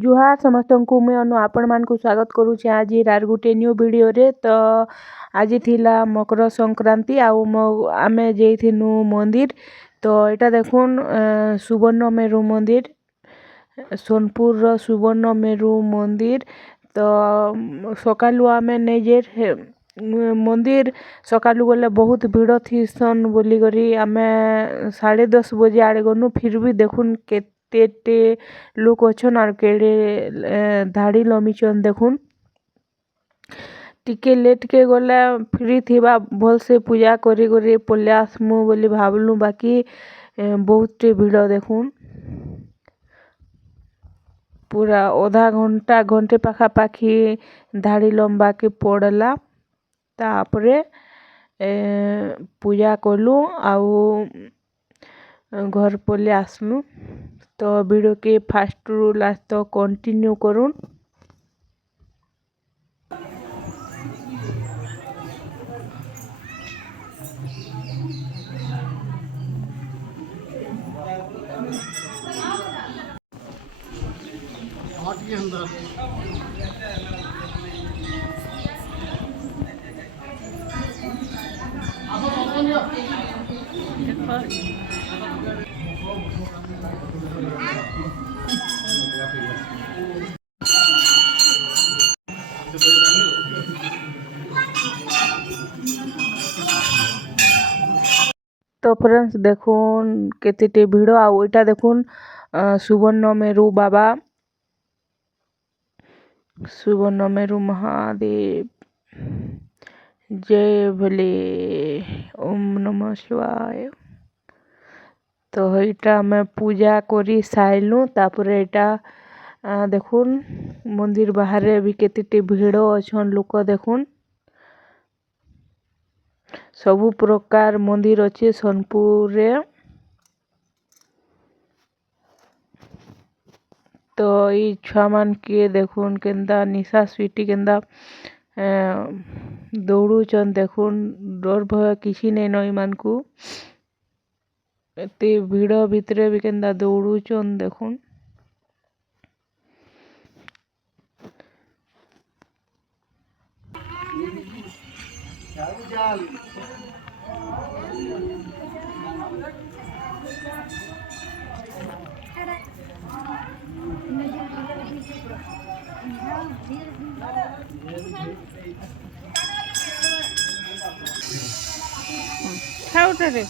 जुहार समस्तଙ୍କୁ ମୁଁ ଅନୁ ଆପଣମାନଙ୍କୁ ସ୍ୱାଗତ କରୁଛି ଆଜି ଆର ଗୋଟେ ନ୍ୟୁ ଭିଡ଼ିଓରେ। ତ ଆଜି ଥିଲା ମକର ସଂକ୍ରାନ୍ତି ଆଉ ଆମେ ଯାଇଥିନୁ ମନ୍ଦିର। ତ ଏଇଟା ଦେଖୁନ୍ ସୁବର୍ଣ୍ଣ ମେରୁ ମନ୍ଦିର, ସୋନପୁରର ସୁବର୍ଣ୍ଣ ମେରୁ ମନ୍ଦିର। ତ ସକାଳୁ ଆମେ ନେଇଯେ ମନ୍ଦିର ସକାଳୁ ଗଲେ ବହୁତ ଭିଡ଼ ଥିସନ୍ ବୋଲିକରି ଆମେ 10:30 ବଜେ ଆଡ଼େ ଗନୁ। ଫିର୍ ବି ଦେଖୁନ୍ କେତେ ଲୋକ ଅଛନ୍ আর କେଡ଼େ ଧାଡ଼ି ଲମିଛନ୍ ଦେଖୁନ୍। ଟିକେ ଲେଟ୍ କେ ଗଲେ ଫ୍ରି ଥିବା ଭଲସେ ପୂଜା କରି କରି ପଲେଇ ଆସ୍ମୁ ବୋଲି ଭାବଲୁ, ବାକି ବହୁତଟେ ଭିଡ଼ ଦେଖୁନ୍। पूरा आधा घंटा घंटे पाखापाखी धाड़ी लंबाके पड़ला। तापरे पूजा कलु आउ घर पले आसलु। तो वीडियो के फास्ट रु लास्ट तो कंटिन्यू करूँ। तो फ्रेंड्स देखुन केते भिड़ आउ एटा देखुन सुवर्ण मेरु बाबा, सुवर्ण मेरु महादेव जय भोले, ओम नमः शिवाय। तो एटा मैं पूजा करी साइलु। तापरे एटा देखुन मंदिर बाहर भी केते भिड़ अछन लोक देखुन। सबु प्रकार मंदिर अच्छे सोनपुर रे। तो ये छुआ मान के देखुन केंदा निशा स्वीटी केंदा दौड़ुचन देखुन। डर भय किसी नहीं नई मान को एते भिड़ भितरे भी केंदा दौड़ुचन देखुन। रे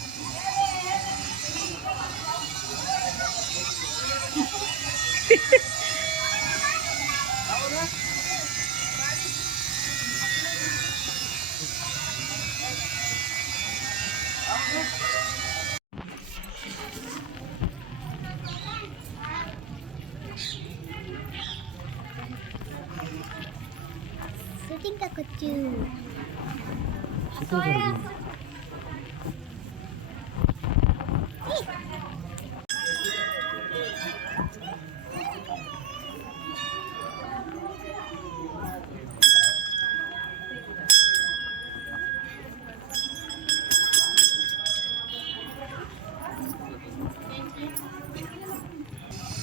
Shooting ka kucu.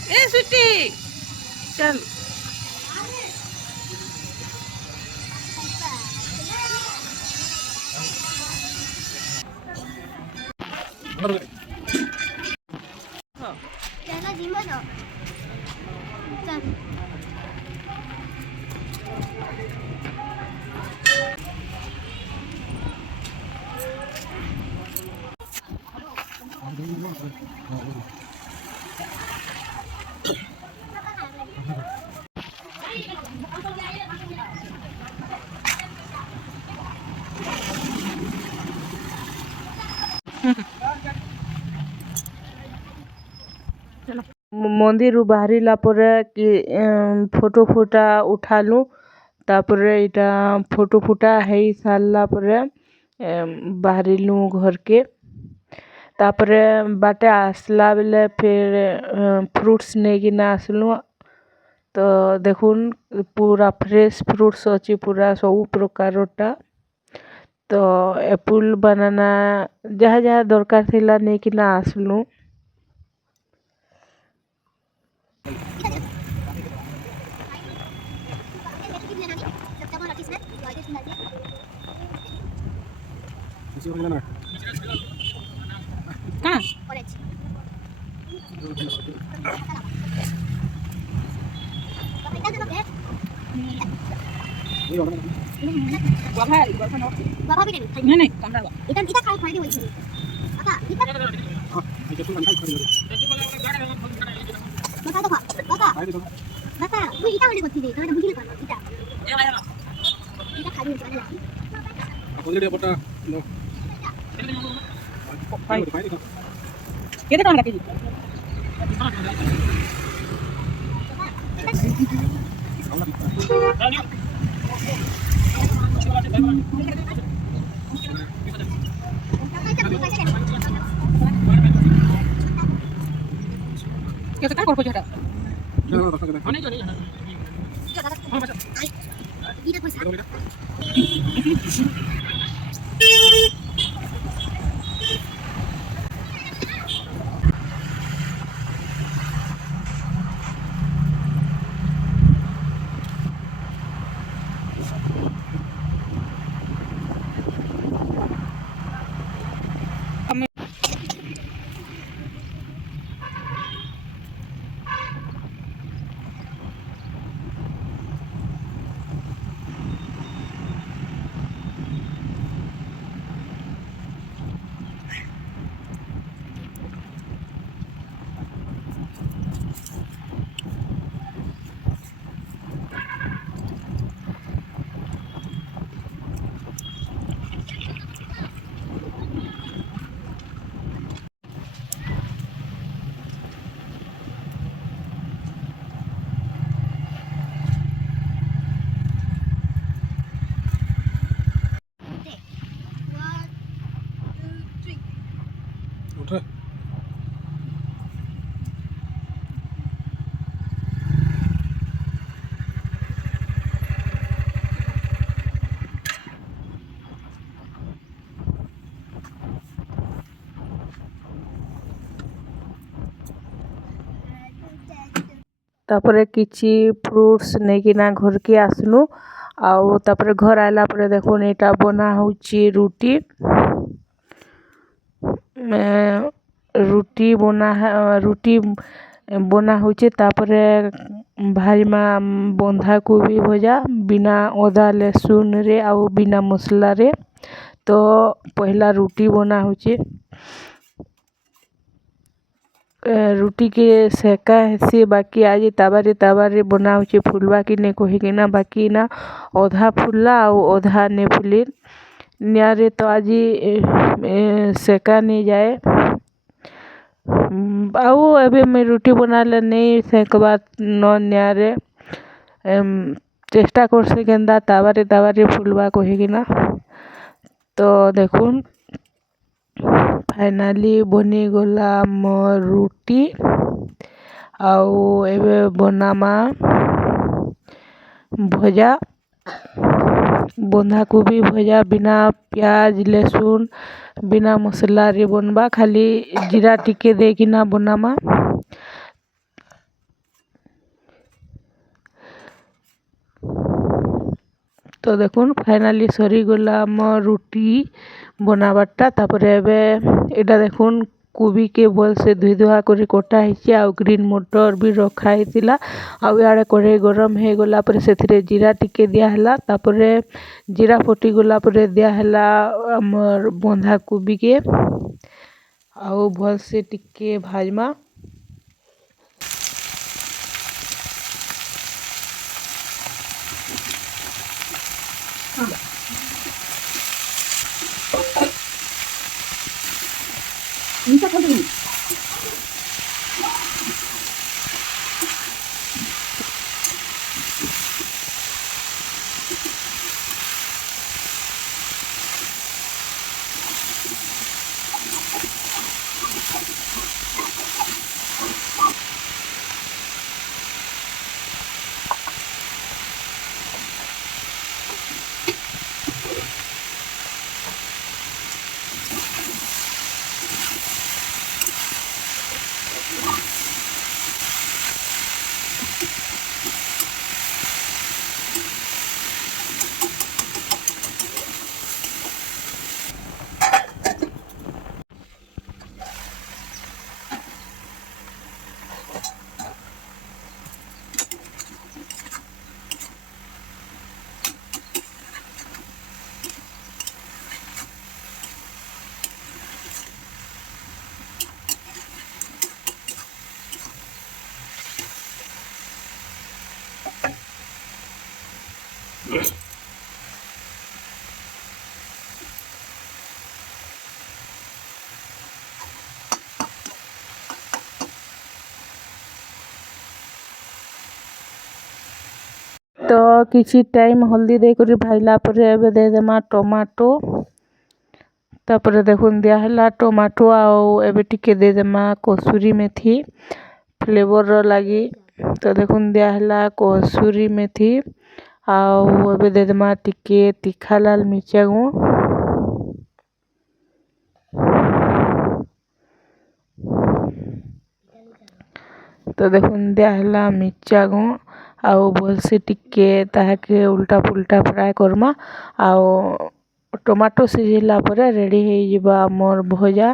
ए स्वीटी चल Jangan di mana? Jangan. मंदिर बाहरिला परे कि फोटो फुटा उठालु। तापरे इटा फोटो फुटा है सारला परे बाहरिलु घर के। तापरे बाटे आसला बेले फिर फ्रूट्स नेगिना आसलु। तो देखुन पूरा फ्रेश फ्रूट्स अच्छी पूरा सब प्रकारटा। तो एप्पल बनाना जहाँ जहाँ दरकार थिला नेकिना आसलु। কাঁ orange. Bakit ka na গভারি Gobha ন Baba bitin. না না কামড়া Ita খাই খাই হইছে. Apa? Ita Bata to ka. Bata. Bata. Uy, ita ulit করছিস তোরা বুঝিলি কেন ita. Ita খাই হইছে না. কেটে কামড়া কেজি কেটে কার করব যেটা Ita কইছা. ତାପରେ କିଛି ଫ୍ରୁଟ୍ସ ନେଇକିନା ଘରକେ ଆସିଲୁ ଆଉ ତାପରେ ଘର ଆଇଲା ପରେ ଦେଖୁନ୍ ଏଇଟା ବନା ହେଉଛି ରୁଟି ରୁଟି ବନା ହେଉଛି ତାପରେ ଭାଇମା ବନ୍ଧାକୋବି ଭଜା ବିନା ଅଦା ରସୁଣରେ ଆଉ ବିନା ମସଲାରେ ତ ପହିଲା ରୁଟି ବନା ହେଉଛି ରୁଟି के सेका हेसी बाकी आज ताबारे बना होचे फुलवा कि नहीं कहीकिना बाकी ना अधा फुलला और अधा नहीं फुली नियारे तो आज सेका नहीं जाए आउ एबे मैं रुटी बनाले नहीं सेकबा न नियारे चेष्टा करसे केंदा ताबारे फुलवा कहीकिना तो देखुन फाइनाली बनी गला मोर रुटी आउ एबे बनामा भजा बंधाकोबी भजा बिना प्याज लहसुन बिना मसला रे बनबा खाली जीरा टिके देकिना बनामा तो देखुन फाइनाली सरी गला मोर रुटी बनाबारटा तापरे एबे एटा देखुन कोबी के बोल से धुई धुआ कर कटा हिचे आ ग्रीन मटर भी रखा हितिला आ याडे करे गरम हे गला पर सेथिरे जीरा टिके दिया हला तापरे जीरा फुटी गला पर दिया हला हमर बंधा कोबी के आ भल से टिके भाजमा নিচে ফেলে तो किसी टाइम हल्दी देकर भाजला पर एबे दे देमा टमाटो तापर देखुन दिया है टमाटो आउ एबे टिके दे देमा कसूरी मेथी फ्लेवर लगी। तो देखुन दिया है कसूरी मेथी आउ एबे दे देमा टिके तीखा लाल मिर्चा गुण। तो देखुन दिया है मिर्चा गुण आउ भलसे टिके ताहाके उल्टा पुल्टा फ्राए करमा आउ टमाटो सिझिला परे रेडी हो जिबा मोर भजा।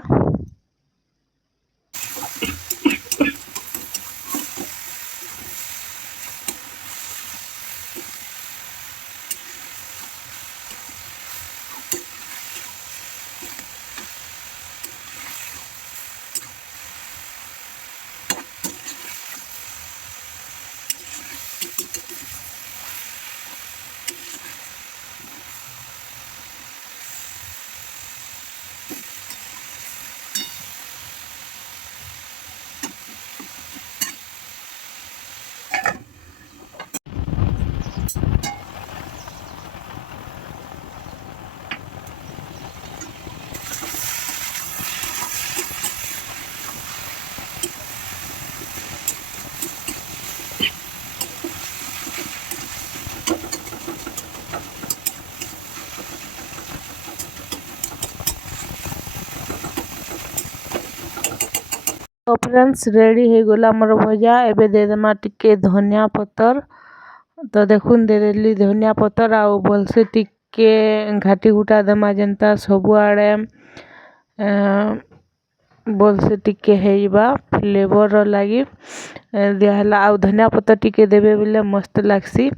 तो फ्रेंड्स रेडी हो गला मोर भजा। एबे दे देमा टिके धनिया पत्तर। तो देखुन दे देली धनिया पत्तर आउ भलसे टिके घाटी गुटा देमा जेनता सबुआड़े भलसे टिके हेइबा फ्लेवर लगी दिया आउ धनिया पत्तर टिके देबे बोले मस्त लागसी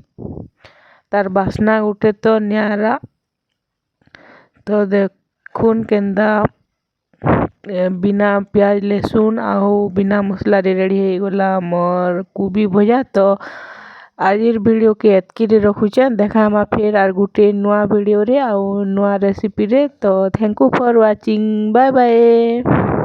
तार बास्ना गुटे तो न्यारा। तो देखुन केंदा बिना प्याज लहसुन आउ बिना मसला रेडी हो गला मोर कोबी भजा। तो आजिर वीडियो के एतकी रखुचे देखा हम फिर आर गुटे नुआ वीडियो रे आउ नुआ रेसिपी रे। तो thank you for watching bye bye.